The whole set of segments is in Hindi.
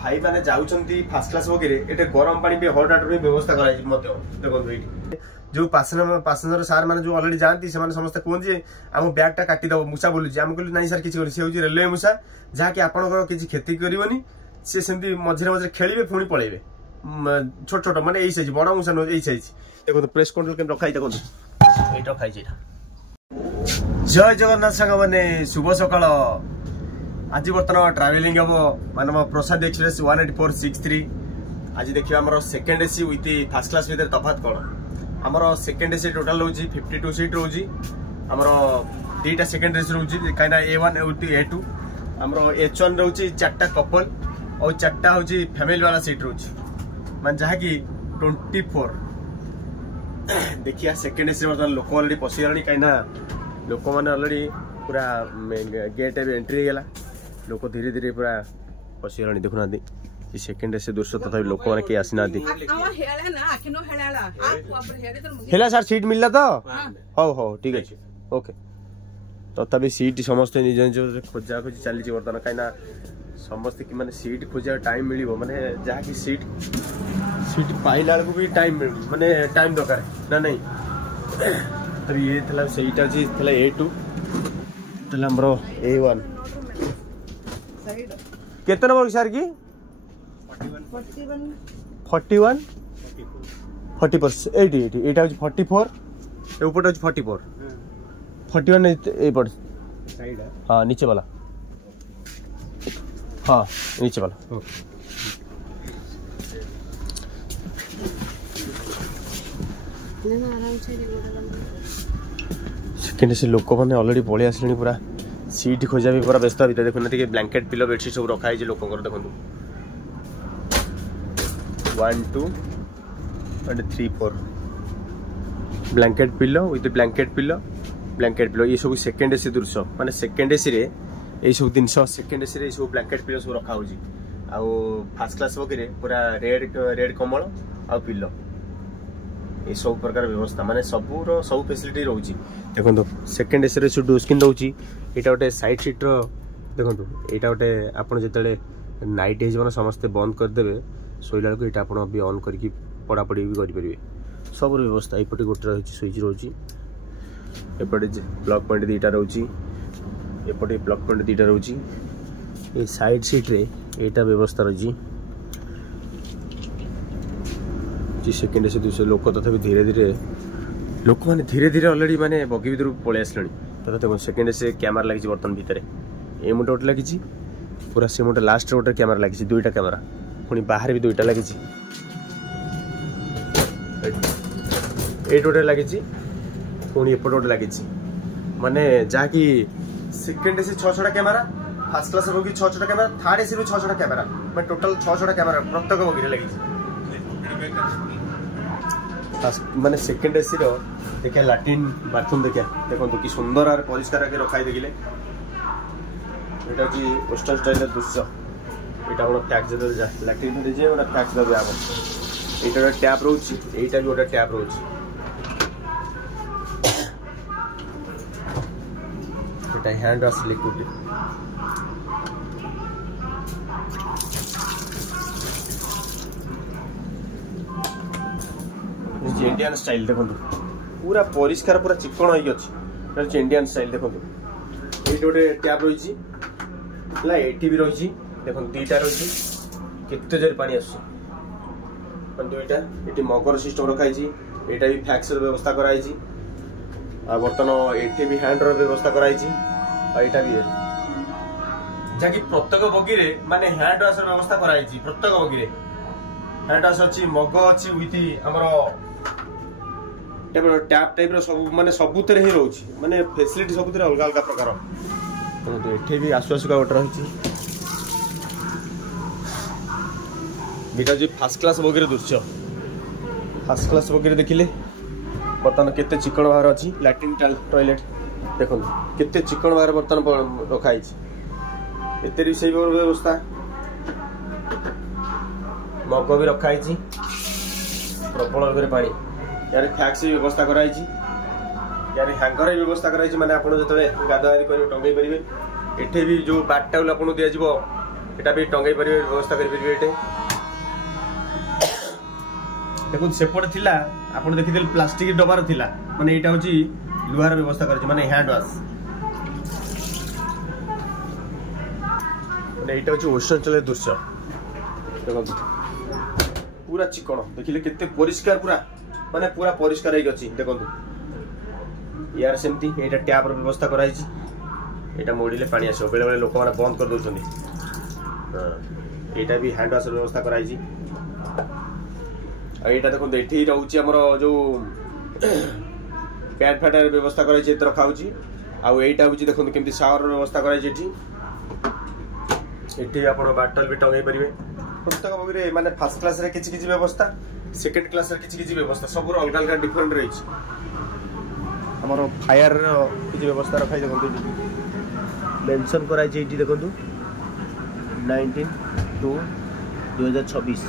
भाई मैंने जाउछंती फर्स्ट क्लास वगैरह एटे गरम पानी भी हॉट वाटर भी व्यवस्था कराई मते देखो एठी जो पैसेंजर सार माने जो ऑलरेडी जानती से माने समस्त कोन जे हम बैग टा काटी दबो मुसा बोलु जे हम कहलु नाही सर किछि करि से होजी रेलवे मुसा जहा कि आपन किछि खेती करिवनी से सेंती मझरे मझरे खेलिबे पुणी पळेबे छोट छोट माने एई साइज बडा मुसा न एई साइज देखो प्रेस कंट्रोल के रखाई देखो एटा खाई जेटा जय जगन्नाथ संग माने शुभ सकाळ आज बर्तमान ट्रावेलिंग हम मानव प्रसाद एक्सप्रेस 18463 आज देखिए आम second AC with first class भर तफात कौन आमर सेकेंड एसी टोटाल रोज 52 सीट रोज आमर दीटा सेकेंड एसी रोज कहीं A1 A2 आमर H1 रोच 4टा कपल और 4टा हूँ फैमिली वाला सीट रोज मान जहाँकि 24 देखिए सेकेंड एसी बर्तमान लोक अलरेडी पशिगला कहीं लोक मैंने अलरेडी पूरा गेट एंट्री गला लोक धीरे धीरे पूरा पशिगला देखुना सेकेंड से दूर तथा लोक मैंने कहीं आसी ना सर सीट मिलला तो हो हो ठीक है ओके तथापि सीट समस्त निज निज खोजा खोजी चली बर्तमान कहीं समस्त कि माने सीट खोजा टाइम मिलिबो माने जहा कि सीट पाइला को भी टाइम माने टाइम दरकार ना नहीं तभी ये थला सेटा जी थला A2 थला हमरो A1 केतना नंबर सर की 41 40% 80 एटा 44 ऊपर 44 41 ए पड़ साइड है हां नीचे वाला हाँ नीचे वाला सेकेंड से लोक मैंने अलरेडी पलि आसले पूरा सीट खोजा भी पूरा व्यस्त भर देखो ना ब्लैंकेट पिलो बेडशीट सब रखाई लोक देखो 1 2 and 3 4 blanket pillow with blanket pillow ये सब सेकेंड एसी दृश्य माने सेकेंड एसी रे ये सब जिन सेकेंड एसी रे सब ब्लैंकेट पिलो सब रखा होजी आ फर्स्ट क्लास वगैरह पूरा रेड कमल आ पिलो ये सब प्रकार व्यवस्था माने सबूर सब फैसिलिटी रोची देखो सेकेंड एसी रे सब डोस्किन दउची एटा गोटे साइड सीट रो देखो एटा गोटे आपन जेतले नाइट हे जवन समस्त बंद कर देबे सोइला को एटा आपन भी ऑन करके पढ़ापढ़ी भी करि परिबे सब व्यवस्था एपटे गोटे रही स्विच रोची एपटे प्लग पॉइंट दीटा रोची एपटे प्लग पॉइंट दीटा रोची ए साइड सीट रे एटा व्यवस्था रही जी सेकेंड से दूसरे लोक तथा धीरे धीरे लोक मैंने धीरे धीरे अलरेडी माने बगी भर पलि आसले तथा देखो सेकेंड से कैमरा लगी बर्तमान भितर ए मुटे गोटे लगी पूरा से मुटे लास्ट गोटे कैमरा लगी दुईटा कैमरा पुणी बाहर भी दुईटा लगी गोटे लगी पुणी एपटे गोटे लगी माने जहाँकि सेकेंड से 6-6टा कैमरा फर्स्ट क्लास बगी 6-6टा कैमरा थर्ड एसी 6-6टा कैमरा मैं टोटल 6-6टा कैमरा प्रत्येक बगी लगी माने सेकेंड एसी रो देखिए लैट्रिन बाथरूम देखो कि सुंदर और परिष्कार आगे रखाई देखिले एटा कि वेस्टर्न स्टाइल दृश्य एटा बड़ा टैक्स दे लैट्रिन दे जे बड़ा टैक्स दे आबो एटा टैप रोची एटा भी बड़ा टैप रोची एटा hand wash liquid Indian style देखो पूरा परिष्कार पूरा चिकन हो इंडियन स्टाइल देखो ये गोटे टैप रही एटी भी रही देखो दीटा रही केते जोर पानी आस दुईटा ये मगर सिस्टम रखाई यहाँ भी फैक्स व्यवस्था कराई बर्तमान एटी भी हैंड व्यवस्था कराई यहाँ भी जहाँकि प्रत्येक बगी माने हैंड वाश व्यवस्था कराई प्रत्येक बगी हैंड वाश अच्छी मग अच्छी विथ आमर टैप टाइप सब माने सबुत ही रोच माने फैसिलिटी सबुत अलग अलग प्रकार एठे भी आसु आसुका गोटे रही दुटा जो फर्स्ट क्लास बगीर दृश्य फर्स्ट क्लास बगीर देखिले बर्तमान केते चिकन बाहर अच्छी लैट्रिन टॉयलेट देखो केते चिकन बाहर बर्तमान रखाई एते से व्यवस्था मग भी रखाई प्रबल पानी यार फैक्स व्यवस्था कराई यार हैंगर व्यवस्था कराई माने आपन जतले गादागादी कर टंगई परिबे एठे भी जो बाट टाउल आपन दिया जिवो एटा भी टंगाई परिबे व्यवस्था करि परिबे एटे देखो सेपट थिला आपण देखिथिल प्लास्टिक डबार थिला माने एटा होची लुहार व्यवस्था करछि माने हैंड वॉश माने एटा होची ओशन चले दृश्य देखो पूरा चिकण देखिले केते परिष्कार पूरा माने पूरा परिष्कार हे गछि देखो यार सेमती एटा टैप रो व्यवस्था कराई छि एटा मोडिले पानी आसो बेले बेले लोक माने बंद कर दोछनी एटा भी हैंड वॉश व्यवस्था कराई छि एटा देखो एठी रहउछि हमर जो पैड फैटर व्यवस्था कराई छि रखा होछि आ एटा होछि देखो केमती शावर व्यवस्था कराई छि एठी आपण बाटल भी टंगाई परिबे पुस्तक बगरे माने फर्स्ट क्लास रे किछि किछि व्यवस्था सेकंड क्लास रे किछि किछि व्यवस्था सब अलग अलग डिफरेंट रही छि हमर फायर किछि व्यवस्था रखाई देखो मेंशन कराई छि एठी देखो 19/2/2026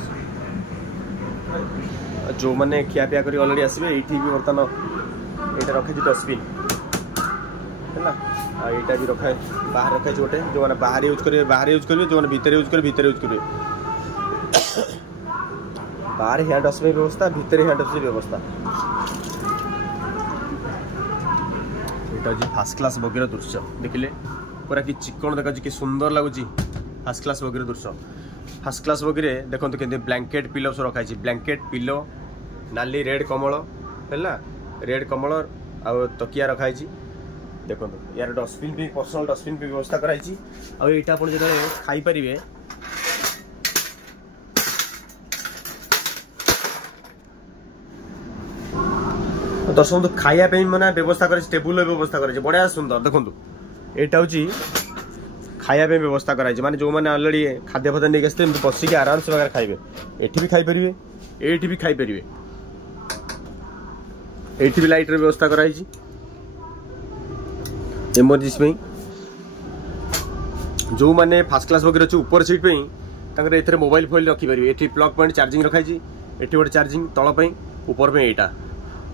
जो मैंने खिया पिया करी ऑलरेडी आसबे एठी भी बर्तन एटा रखे छि डस्टबिन हैला आ एटा भी रखा बाहर रखे छि गोटे जो माने बाहर यूज करिवे जो माने भीतर यूज करिवे बाहर हैंड वॉश व्यवस्था भीतर हैंड वॉश व्यवस्था एटा जी फर्स्ट क्लास बगेर दृश्य देखिले पूरा कि चिकन देखा कि सुंदर लगुची फर्स्ट क्लास बगेर दृश्य फर्स्ट क्लास बगेरे देखंतु केते ब्लैंकेट पिलो सब रखाई छि ब्लैंकेट पिलो नाली रेड कमल हैला रेड कमल आ तकिया रखाई छि देखंतु यार डस्टबिन भी पर्सनल डस्टबिन भी व्यवस्था कराई छि आ एटा आपण जे खाई परिवे दर्शक खाया मैंने व्यवस्था कर टेबुल व्यवस्था कर बढ़िया सुंदर देखो एटा हूँ खाया व्यवस्था कराई माने जो मैंने ऑलरेडी खाद्य फद्य नहीं आसते बसिक आराम से वगैरह खाइबे एठी भी खाई परिबे एठी भी खाई परिबे एठी भी लाइट रे व्यवस्था कराई इमरजेंसी जो मैंने फर्स्ट क्लास वगैरह अच्छे ऊपर सीट पे तांकर एथरे मोबाइल फोन रखी परिबे एठी प्लग पॉइंट चार्जिंग रखाई एठी गोटे चार्जिंग तल पे ऊपर पे एटा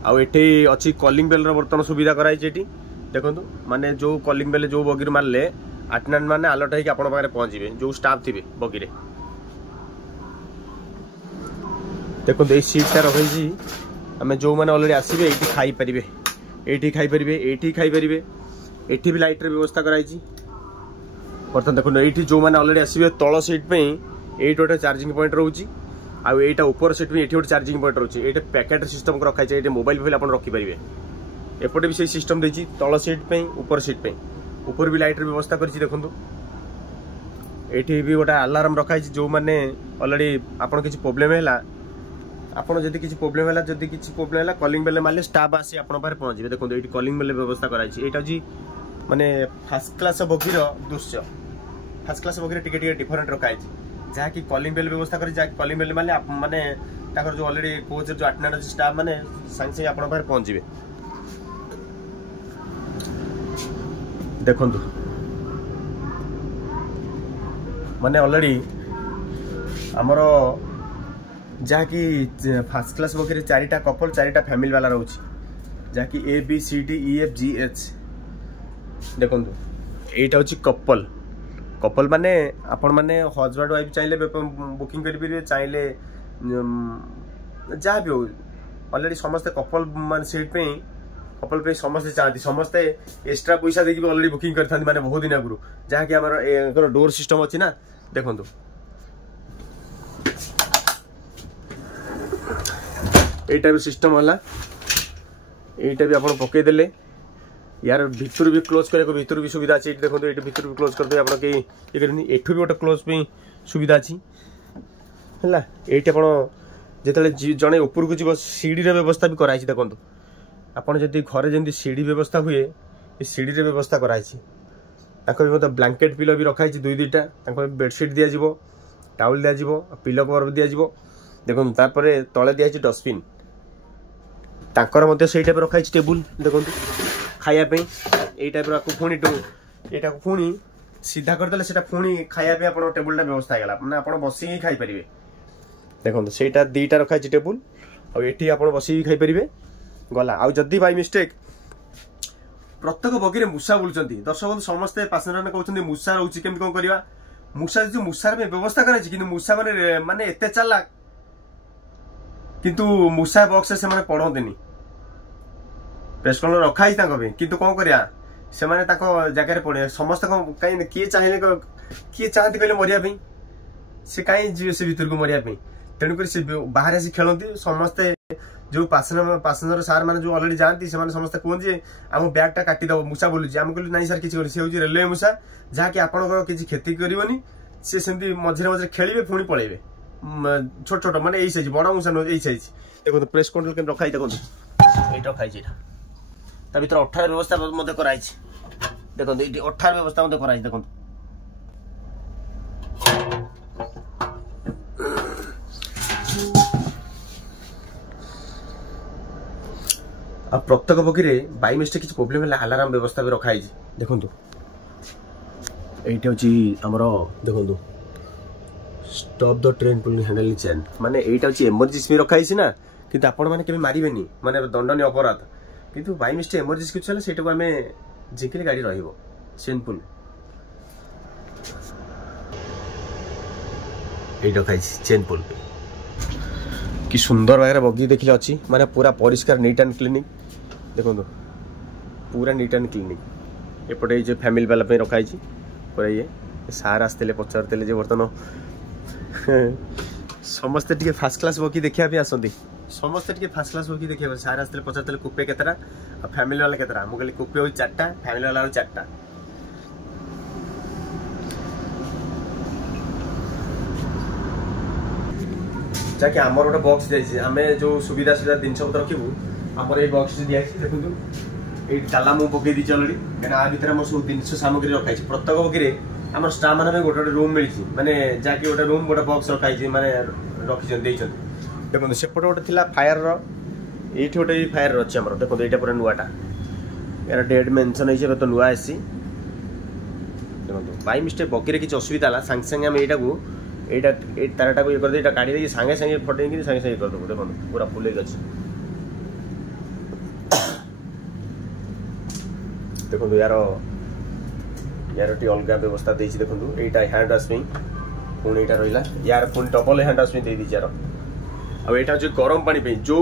आउ एठी अच्छी कॉलिंग बेल बर्तन सुविधा कराई एठी देखंतु माने जो कॉलिंग बेल जो बगीर मारले अटेंडेंट माने अलर्ट है कि आपण पाखरे पहुंचीबे जो स्टाफ थिबे बगीरे देखंतु ए सीट सा रखै छी हमें जो माने ऑलरेडी आसीबे एठी खाई परिबे एठी खाई परिबे एठी खाई परिबे एठी भी लाइट रे व्यवस्था कराई छी बर्तन देखो एठी जो माने ऑलरेडी आसीबे तळ सीट पे एठी गोटे चार्जिंग पॉइंट रहउची आउ एटा ऊपर सीट में एठी गोटे चार्जिंग पॉइंट रहउची एठी पैकेट सिस्टम रखाई छै एठी मोबाइल फोन आपण रखी परिबे एपटे भी सही सिस्टम देछि तळ सीट पे ऊपर सीट पे ऊपर भी लाइट रे व्यवस्था करछि देखंतु एठी भी गोटे अलार्म रखाई छै जो माने ऑलरेडी आपण किछि प्रॉब्लम हैला आपण जदी किछि प्रॉब्लम हैला जदी किछि प्रॉब्लम हैला कॉलिंग बेल मारले स्टाफ आसी आपण पारे पहुंचीबे देखंतु एठी कॉलिंग बेल व्यवस्था कराई छै एटा जी माने फर्स्ट क्लास बगीर दृश्य फर्स्ट क्लास बगीर टिके टिके डिफरेंट रखाई छै जहा कि कॉलिंग बेल व्यवस्था करी जहा कॉलिंग बेल मारले माने ताकर जो ऑलरेडी कोच जो अटेंडेंट स्टाफ माने संग से आपण पारे पहुंचीबे देखंतु माने ऑलरेडी हमरो जहा कि फर्स्ट क्लास बगीर चारिटा कपल चारिटा फैमिली वाला रहउची जहा कि A B C D E F G H देखंतु एटा होची कपल कपल माने आपण माने हस्बैंड वाइफ चाहिले बुकिंग करि परिबे चाहिले जहा भी हो ऑलरेडी समस्त कपल मान सीट पे कपल पे समस्त चाहती समस्ते एक्स्ट्रा पैसा देखि ऑलरेडी बुकिंग करथांती माने बहुत दिन आगु जहा कि हमर डोर सिस्टम अछि ना देखंतु ए टाइप सिस्टम होला एटा भी आपण पके देले यार भितर भी क्लोज करे को भितर भी सुविधा अछि देखंतु एटा भितर भी क्लोज कर दे आपण के ए करनी एठु भी गोटे क्लोज पे सुविधा अछि हला एटा आपण जेतले जणे ऊपर को जीव सीढ़ी रे व्यवस्था भी कराई छी देखंतु आपण जदी घरे जंदी सीढ़ी व्यवस्था हुए ए सीढ़ी रे व्यवस्था कराई छी ताको भी मतलब ब्लैंकेट पिलो भी रखाई छी दुई दुईटा ताको बेडशीट दिया जीवो टावल दिया जीवो पिलो कवर दिया जीवो देखंतु तारपरे तळे दिया छी डस्टबिन ताकर मते सेही टाइप रखाई छी टेबुल देखंतु खाया पे ए टाइप रा को फुणी टू एटा को फुणी सीधा कर देले सेटा फुणी खाया पे आपण टेबुल टा व्यवस्था हेला माने आपण बसी ही खाई परिबे देखंतु सेटा दीटा रखाई छी टेबुल आ एठी आपण बसी ही खाई परिबे गला आ जदी बाय मिस्टेक प्रत्येक बगीरे मूषा बुलचंती दर्शक समस्त पैसेंजर ने कहउछंती मूषा रहउची केम कोन करिवा मूषा जो मूषार व्यवस्था कर मूषा माने माने एते चालाक किंतु मूषा बॉक्स से माने पढ़ंतेनी प्रेस कॉर्नर रखाई किंतु कौन करिया से माने ताको जगह पड़े समस्त कहीं किए चाहिए किए चाहती कहले मरिया पे से कहीं जी से भीतर को मरिया पे तेणुक से बाहर आसी खेलती समस्ते जो पासेंजर सार मैंने जो अलरेडी जाती से समस्ते कहते आम बैग टा काटिदेव मूषा बोलूँ आम कहलु ना सर किसी से हूँ रेलवे मूषा जहाँकि आपंकर किसी क्षति करनी सी सेमती मझे मझे खेलिए पुणी पलैबे छोट छोट माने यही साइज बड़ मूषा नुह यही साइज देखो प्रेस कंट्रोल के रखाई देखो ये रखाई ता भीतर 18 व्यवस्था मध्य कराई देखो ये 18 व्यवस्था मध्य कराई देखो अब प्रत्येक बगी बाई मिस्टेक किसी प्रोब्लेम है अलार्म व्यवस्था भी रखाई देखो ये आमर देखो stop the train pulling handle chain माने एटा होची इमरजेंसी में रखाई ना किंतु आपण माने केबे मारिबेनी माने दंडनीय अपराध किंतु बाई मिस्टेक इमरजेंसी किछ होला सेटा को हमें जिंकले गाड़ी रहिबो चेन पुल ए रखाई चेन पुल कि सुंदर भाई बगी देखिले अछि माने पूरा परिष्कार नीट एंड क्लीनिक देखो पूरा नीट एंड क्लीनिक एपटे जे फैमिली वाला पे रखाई पूरा ये सार आसते पचारते जे बर्तन समस्ते टिके फास्ट क्लास बकी देखिया भी आसंती समस्ते टिके फास्ट क्लास बकी देखिया सार आसते पचारते कुपे केतरा और फैमिली वाला केतरा मु कहली कुपे हो 4टा फैमिली वाला हो 4टा जाके हमर गोटे बॉक्स जाई आमे जो सुविधा जिनस पत्र रखिबू हमर ए बॉक्स दिया देखु ए ताला मु पकई दी ऑलरेडी एना आ भीतर हमर सब जिनस सामग्री रखाई प्रत्येक बगी आम स्टाफ मान गोटे रूम मिली माने जाकि गोटे रूम गोटे बॉक्स रखाई माने रखी देखो सेपटे गोटे थिला फायर ये गोटे फायर अच्छे आम देखो यहाँ पूरा नुआटा यार डेट मेंशन है तो नुआ आसी देखो बाई मिस्टेक बगी किसी असुविधा है सांगे सांगे आम यहाँ को यहाँ तारटा को ये कर काढ़ी देखिए सांगे सांगे फटे सांगे सांगे करदेव देखो पूरा फुल अच्छे देखो यार यार टी अलग व्यवस्था देछि देखो एटा हैंड वाश में पुणी एटा रहिला यार पुणी डबल हैंड वाश में दे दीजिए यार अब एटा जो गरम पानी पे जो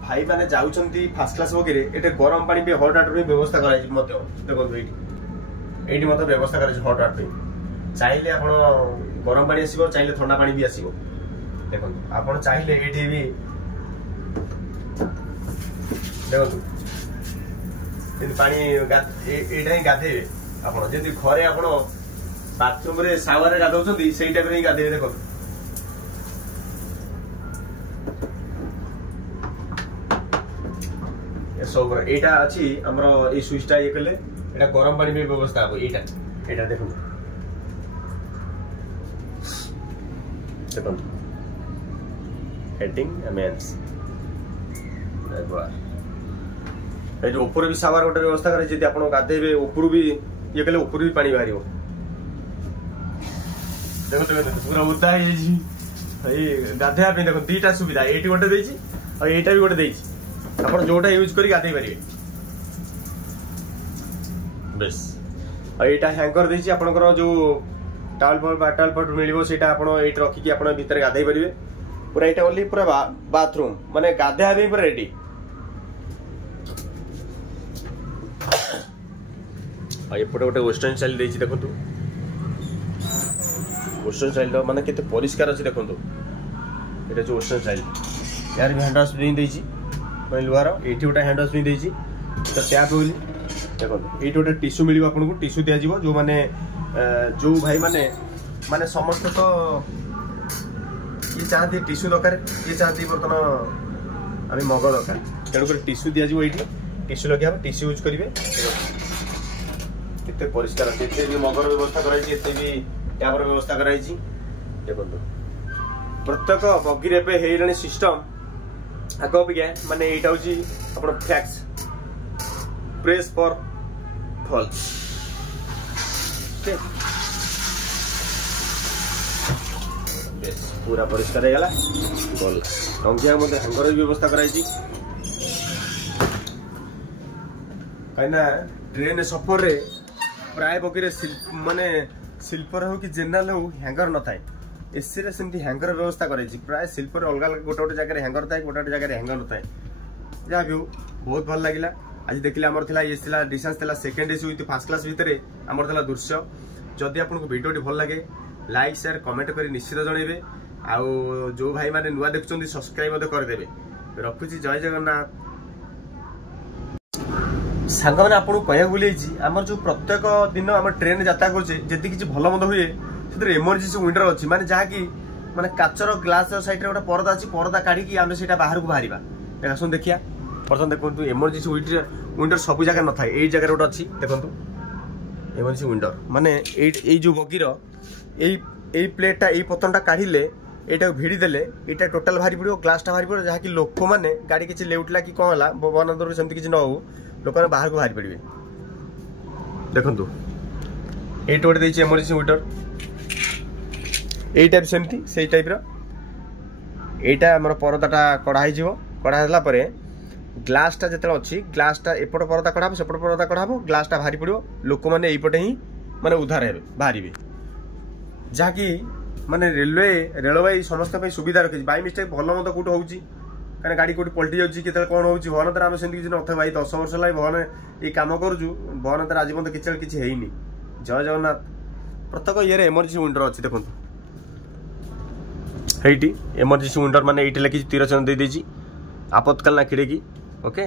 भाई माने जाउछंती फास्ट क्लास वगैरे एटा गरम पानी पे हॉट वाटर में व्यवस्था कराई मते देखो एटी मते व्यवस्था कराई हॉट वाटर पे चाहिले आपण गरम पानी आसीबो चाहिले ठंडा पानी भी आसीबो देखो आपण चाहिले एटी भी देखो पानी एटा ही गाधे आप घरे आप बाथरूम रे सावर गाधौं से टाइप ही गाधे देखो सब एटा अच्छी आमर ये स्विचटा ये कले एटा गरम पानी में व्यवस्था हो एटा देखो देखो हेडिंग मेंस जो ऊपर भी सावर गोटे व्यवस्था कर आप गाधेबे ऊपर भी ये कले ऊपर भी पानी बाहर देखो पूरा उदा गाधेया देखो दीटा सुविधा ये गोटे भी गोटे आप जोटा यूज कर गाधे पारे बेस यहाँ हैंगर देछि आपनकर जो टावल पट मिलिबो सेटा आपण एट रखिकी आपण भीतर गाधे पारे पूरा यहाँ ओनली पूरा बाथरूम माने गाधेया भी पूरा रेडी एपटे गोटे वेस्टर्न स्टाइल देछि देखो वेस्टर्न स्टाइल माने केते परिष्कार अछि देखो एटा जो वेस्टर्न स्टाइल यार भी हैंड वाश भी देछि माने लुआर एठी गोटे हैंड वाश भी देछि तो टैप होली देखो एठी गोटे टिश्यू मिलिबो आपन को टिश्यू दिया जिवो जो माने जो भाई माने माने समस्त तो ये चाहती टिश्यू दरकार ये चाहती बर्तन आम मग दरकार तेणुक टिश्यू दि जाए ये टिश्यू लगे टिश्यू यूज करेंगे केते परिष्कार केते भी मगर व्यवस्था कराई भी टैपर व्यवस्था कराई देखो प्रत्येक बगी पे हेलानी सिस्टम आग अपेक्षा माने एटा होची आपण फैक्स प्रेस फॉर फॉल्स पूरा परिष्कार हो गला टंकिया मध्य हैंगर व्यवस्था कराई कहीं ट्रेन सफर रे प्राय बगी माने स्लीपर हो कि जनरल हो हैंगर न थाए एसी रे सेमती हैंगर व्यवस्था कराई प्राय स्लीपर अलग अलग गोटे गोटे जगह हैंगर थाए गोटे गोटे जगह हैंगर न थाए जहाँ भी बहुत भल लगे आज देखिए आमर था ये डिस्टेंस था second AC with fast class भितर आमर था दृश्य जदि आपको वीडियो भल लगे लाइक शेयर कमेंट कर निश्चित जनइबे आउ जो भाई माने नुआ देखुं सब्सक्राइब करदेवे रखुची जय जगन्नाथ सांग मैंने आपको कह भूल आमर जो प्रत्येक दिन आम ट्रेन यात्रा करुचे जी किसी भल मंद हुए से इमरजेंसी विंडर अच्छी माने जहाँकि माने काचर ग्लास साइड गोटे परदा अच्छी परदा काढ़ी आम से बाहर को बाहर आसन देखिया प्रथम देखो इमरजेंसी विंडर सब जगह न था यही जगह गोटे अच्छी देखो इमरजेंसी विंडर माने जो बगीर यही प्लेटा यही पतनटा काढ़िले यहाँ भिड़ी देले यहाँ टोटाल बाहरी पड़ो ग्लासटा बाहरी पड़ो जहाँकि लोक मैंने गाड़ी किसी लेउटला कि कौन है बवनंदर सेमती किसी न हो लोक बाहर को बाहरी पड़े देखु ये गोटे देखिए इमरजेंसी विंडर यही टाइप सेमती से टाइप रहा आम परदाटा कढ़ाई कढ़ा ग्लासटा जो अच्छी ग्लासटा एपट परदा कढ़ा सेपट परदा कढ़ा ग्लासटा बाहरी पड़ो लोक मैंने यहीपटे ही माने उद्धार हे बाहर जहाँकि माने रेलवे समस्त सुविधा रखी बाई मिस्टेक भल मत कौट हो कहीं गाड़ी कौट पलटि जाए कौन हो भवन आम से किसी न भाई 10 वर्ष है भवन ये कम करुचु भवन आज मतलब किसी है जय जगन्नाथ प्रत्येक ये इमरजेंसी विंडर अच्छी देखो ये इमरजेंसी विंडर माने ये लिखी तीर चिन्ह दे आपत्कालीन खिड़की ओके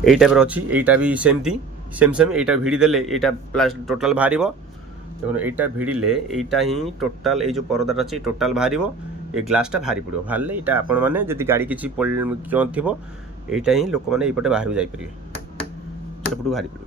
यही टाइप अच्छी यहीटा भी सेमती सेम यहीटा भिड़ी देले यहीटा प्लास टोटाल बाहर देखो यहाँ भिड़े यहीटा ही टोटाल ये जो परदाटा अच्छी टोटाल बाहर ये ग्लासटा बाहरी पड़ो बाहर यहाँ आपण मैंने जब गाड़ी किसी क्यों थी यहीटा ही लोक मैंने ये बाहर को जापर सेपटू बाहरी पड़े